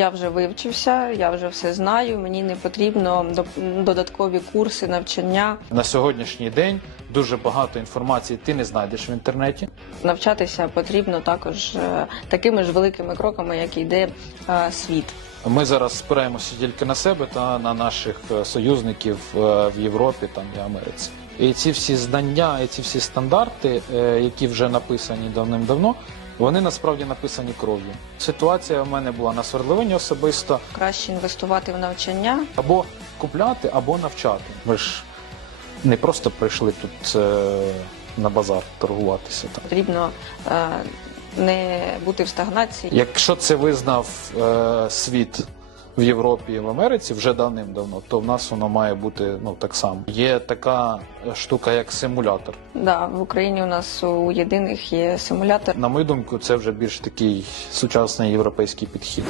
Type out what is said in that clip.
Я вже вивчився, я вже все знаю. Мені не потрібно додаткові курси, навчання. На сьогоднішній день дуже багато інформації ти не знайдеш в інтернеті. Навчатися потрібно також е, такими ж великими кроками, як йде е, світ. Ми зараз спираємося тільки на себе та на наших е, союзників в Європі там і Америці. І ці всі знання, і ці всі стандарти, які вже написані давним-давно, вони насправді написані кров'ю. Ситуація в мене була на свердловині особисто Краще інвестувати в навчання. або купляти, або навчати. Ми ж не просто прийшли тут е, на базар торгуватися. Там. Потрібно е, не бути в стагнації. Якщо це визнав е, світ в Європі і в Америці вже давним-давно, то в нас воно має бути ну так само. Є така штука, як симулятор. Да, в Україні у нас у єдиних є симулятор. На мою думку, це вже більш такий сучасний європейський підхід.